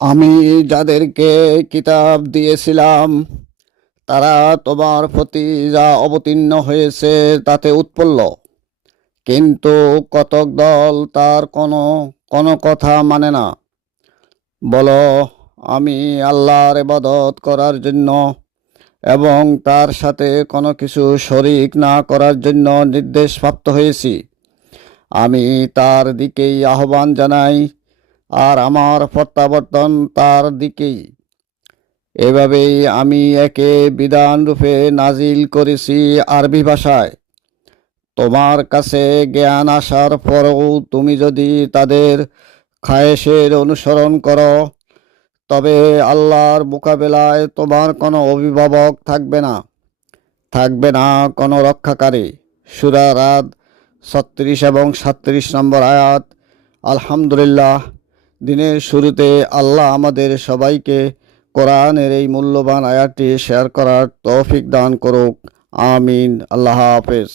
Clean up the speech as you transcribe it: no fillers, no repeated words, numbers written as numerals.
আমি যাদেরকে কিতাব দিয়েছিলাম তারা তোমার প্রতি যা অবতীর্ণ হয়েছে তাতে উৎফুল্ল, কিন্তু কতক দল তার কোনো কোনো কথা মানে না। বলো, আমি আল্লাহর ইবাদত করার জন্য এবং তার সাথে কোনো কিছু শরিক না করার জন্য নির্দেশপ্রাপ্ত হয়েছি। আমি তার দিকেই আহ্বান জানাই, আর আমার প্রত্যাবর্তন তার দিকেই। এভাবেই আমি একে বিধান রূপে নাজিল করেছি আরবি ভাষায়। তোমার কাছে জ্ঞান আসার পরও তুমি যদি তাদের খায়েশের অনুসরণ করো, তবে আল্লাহর মোকাবেলায় তোমার কোনো অভিভাবক থাকবে না, থাকবে না কোনো রক্ষাকারী। সূরা রাদ 36 এবং 37 নম্বর আয়াত। আলহামদুলিল্লাহ, দিনের শুরুতে আল্লাহ আমাদের সবাইকে কোরআনের এই মূল্যবান আয়াতটি শেয়ার করার তৌফিক দান করুক। আমিন। আল্লাহ হাফেজ।